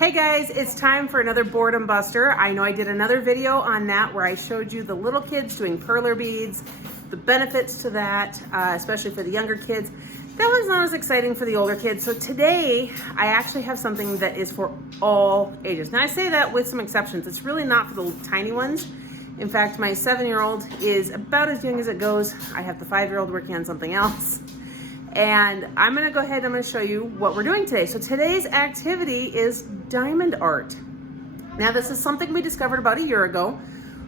Hey guys, it's time for another boredom buster. I know I did another video on that where I showed you the little kids doing perler beads, the benefits to that, especially for the younger kids. That one's not as exciting for the older kids. So today I actually have something that is for all ages. Now I say that with some exceptions. It's really not for the tiny ones. In fact, my 7-year-old is about as young as it goes. I have the 5-year-old working on something else. And I'm gonna go ahead and I'm gonna show you what we're doing today. So today's activity is diamond art. Now this is something we discovered about a year ago.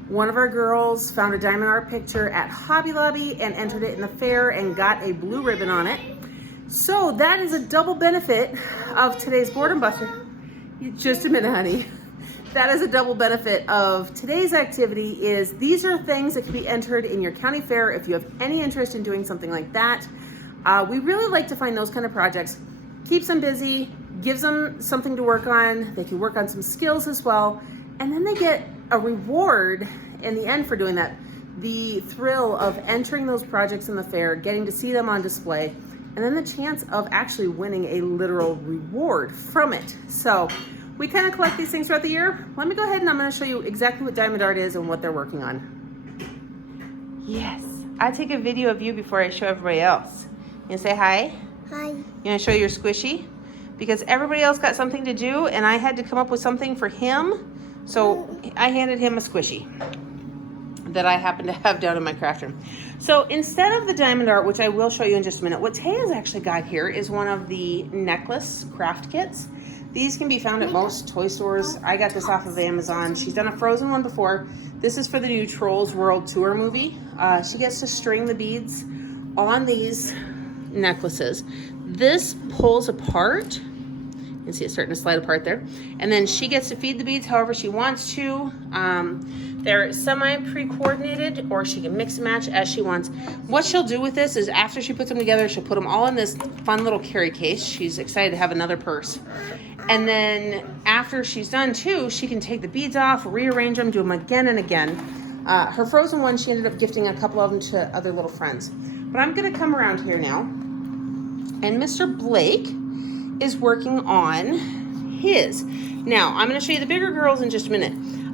One of our girls found a diamond art picture at Hobby Lobby and entered it in the fair and got a blue ribbon on it. So that is a double benefit of today's boredom buster. Just a minute, honey. That is a double benefit of today's activity is these are things that can be entered in your county fair if you have any interest in doing something like that. We really like to find those kind of projects. Keeps them busy, gives them something to work on. They can work on some skills as well. And then they get a reward in the end for doing that. The thrill of entering those projects in the fair, getting to see them on display, and then the chance of actually winning a literal reward from it. So we kind of collect these things throughout the year. Let me go ahead and I'm gonna show you exactly what diamond art is and what they're working on. Yes, I take a video of you before I show everybody else. You say hi? Hi. You want to show your squishy? Because everybody else got something to do and I had to come up with something for him. So I handed him a squishy that I happen to have down in my craft room. So instead of the diamond art, which I will show you in just a minute, what Taya's actually got here is one of the necklace craft kits. These can be found at most toy stores. I got this off of Amazon. She's done a Frozen one before. This is for the new Trolls World Tour movie. She gets to string the beads on these necklaces. This pulls apart. You can see it starting to slide apart there. And then she gets to feed the beads however she wants to. They're semi-pre-coordinated or she can mix and match as she wants. What she'll do with this is after she puts them together, she'll put them all in this fun little carry case. She's excited to have another purse. And then after she's done too, she can take the beads off, rearrange them, do them again and again. Her Frozen one, she ended up gifting a couple of them to other little friends. But I'm gonna come around here now. And Mr. Blake is working on his. Now, I'm gonna show you the bigger girls in just a minute.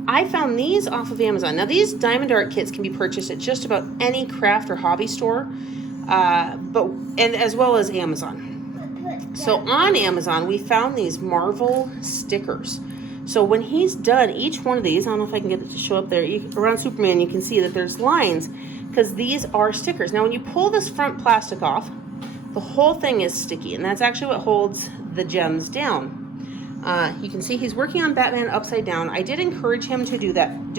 I found these off of Amazon. Now, these diamond art kits can be purchased at just about any craft or hobby store, and as well as Amazon. So on Amazon, we found these Marvel stickers. So when he's done each one of these, I don't know if I can get it to show up there, around Superman, you can see that there's lines because these are stickers. Now, when you pull this front plastic off, the whole thing is sticky, and that's actually what holds the gems down. You can see he's working on Batman upside down. I did encourage him to do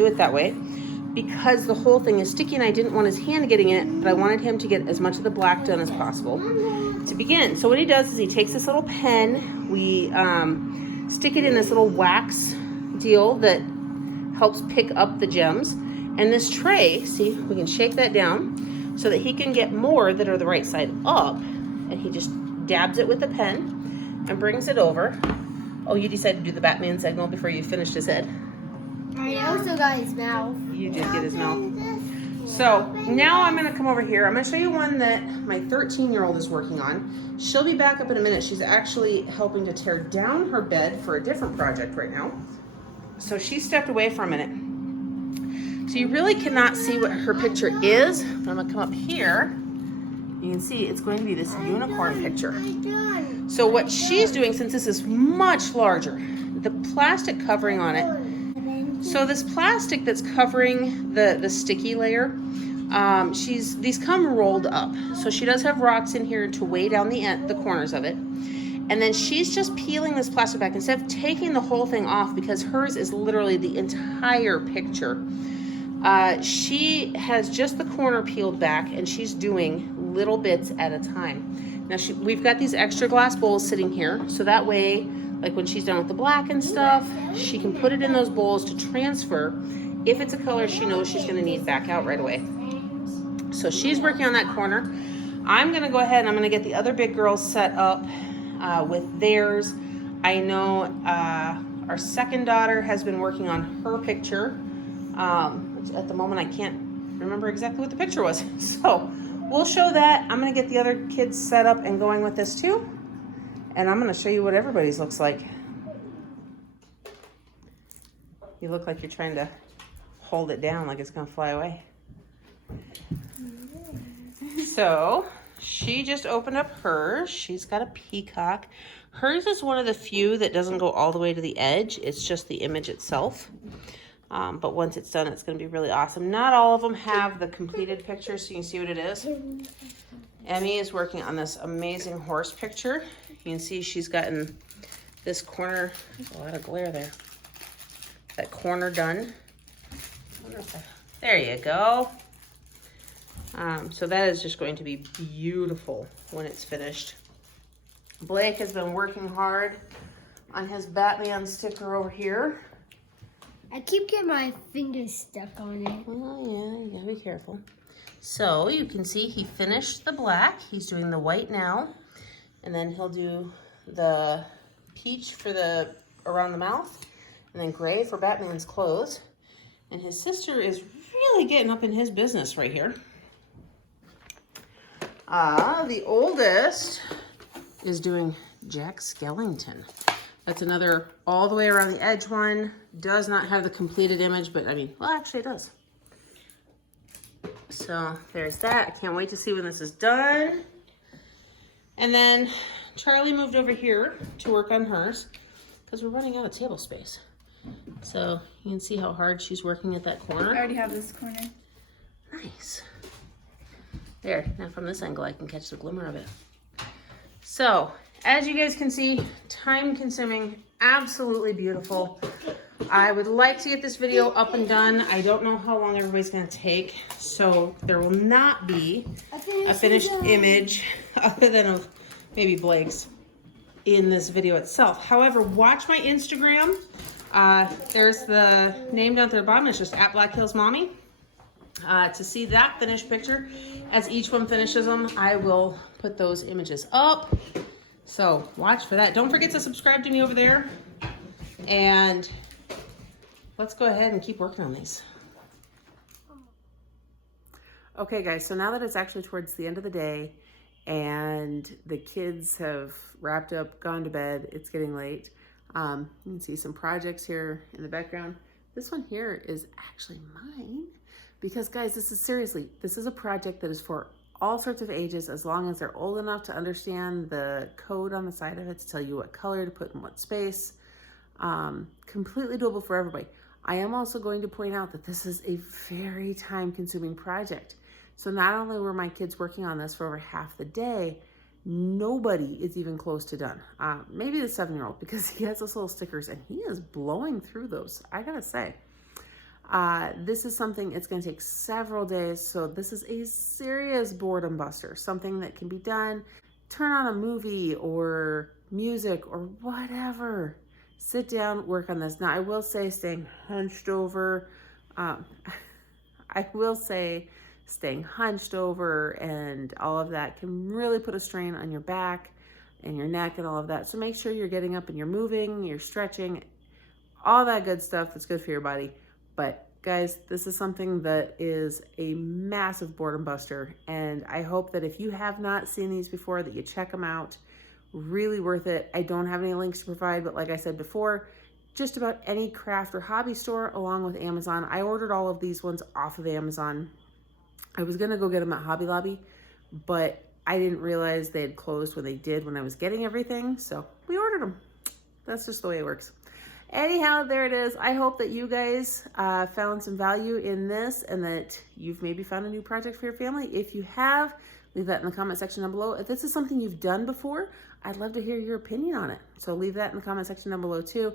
it that way because the whole thing is sticky and I didn't want his hand getting in it, but I wanted him to get as much of the black done as possible to begin. So what he does is he takes this little pen, we stick it in this little wax deal that helps pick up the gems. And this tray, see, we can shake that down so that he can get more that are the right side up. And he just dabs it with a pen and brings it over. Oh, you decided to do the Batman signal before you finished his head. I also got his mouth. You did get his mouth. So now I'm gonna come over here. I'm gonna show you one that my 13-year-old is working on. She'll be back up in a minute. She's actually helping to tear down her bed for a different project right now. So she stepped away for a minute. So you really cannot see what her picture is. I'm gonna come up here. You can see it's going to be this unicorn picture. So what she's doing, since this is much larger, the plastic covering on it. So this plastic that's covering the sticky layer, these come rolled up. So she does have rocks in here to weigh down the corners of it. And then she's just peeling this plastic back instead of taking the whole thing off because hers is literally the entire picture. She has just the corner peeled back and she's doing little bits at a time. Now we've got these extra glass bowls sitting here so that way, like when she's done with the black and stuff, she can put it in those bowls to transfer if it's a color she knows she's going to need back out right away. So she's working on that corner. I'm going to go ahead and I'm going to get the other big girls set up with theirs. I know our second daughter has been working on her picture. At the moment I can't remember exactly what the picture was. So we'll show that. I'm gonna get the other kids set up and going with this too. And I'm gonna show you what everybody's looks like. You look like you're trying to hold it down like it's gonna fly away. So she just opened up hers. She's got a peacock. Hers is one of the few that doesn't go all the way to the edge. It's just the image itself. But once it's done, it's going to be really awesome. Not all of them have the completed picture, so you can see what it is. Emmy is working on this amazing horse picture. You can see she's gotten this corner. There's a lot of glare there. That corner done. There you go. So that is just going to be beautiful when it's finished. Blake has been working hard on his Batman sticker over here. I keep getting my fingers stuck on it. Well, yeah, you gotta be careful. So you can see he finished the black. He's doing the white now. And then he'll do the peach for the around the mouth. And then gray for Batman's clothes. And his sister is really getting up in his business right here. The oldest is doing Jack Skellington. That's another all the way around the edge one. Does not have the completed image, but I mean, well, actually it does. So there's that. I can't wait to see when this is done. And then Charlie moved over here to work on hers because we're running out of table space. So you can see how hard she's working at that corner. I already have this corner. Nice. There, now from this angle I can catch the glimmer of it. So, as you guys can see, time consuming, absolutely beautiful. I would like to get this video up and done. I don't know how long everybody's gonna take, so there will not be a finished image other than of maybe Blake's in this video itself. However, watch my Instagram. There's the name down at the bottom, it's just at Black Hills Mommy. To see that finished picture, as each one finishes them, I will put those images up. So watch for that. Don't forget to subscribe to me over there. And let's go ahead and keep working on these. Okay guys, so now that it's actually towards the end of the day and the kids have wrapped up, gone to bed, it's getting late. You can see some projects here in the background. This one here is actually mine. Because guys, this is a project that is for all sorts of ages as long as they're old enough to understand the code on the side of it to tell you what color to put in what space. Completely doable for everybody. I am also going to point out that this is a very time-consuming project. So not only were my kids working on this for over half the day, nobody is even close to done. Maybe the 7-year-old, because he has those little stickers and he is blowing through those, I gotta say. This is something, it's going to take several days, so this is a serious boredom buster, something that can be done. Turn on a movie or music or whatever. Sit down, work on this. Now, I will say staying hunched over, and all of that can really put a strain on your back and your neck and all of that. So make sure you're getting up and you're moving, you're stretching, all that good stuff that's good for your body. But guys, this is something that is a massive boredom buster. And I hope that if you have not seen these before, that you check them out. Really worth it. I don't have any links to provide, but like I said before, just about any craft or hobby store along with Amazon. I ordered all of these ones off of Amazon. I was gonna go get them at Hobby Lobby, but I didn't realize they had closed when they did when I was getting everything. So we ordered them. That's just the way it works. Anyhow, there it is. I hope that you guys found some value in this and that you've maybe found a new project for your family. If you have, leave that in the comment section down below. If this is something you've done before, I'd love to hear your opinion on it. So leave that in the comment section down below too.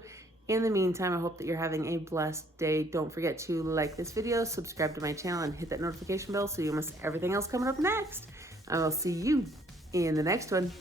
In the meantime, I hope that you're having a blessed day. Don't forget to like this video, subscribe to my channel, and hit that notification bell so you don't miss everything else coming up next. And I'll see you in the next one.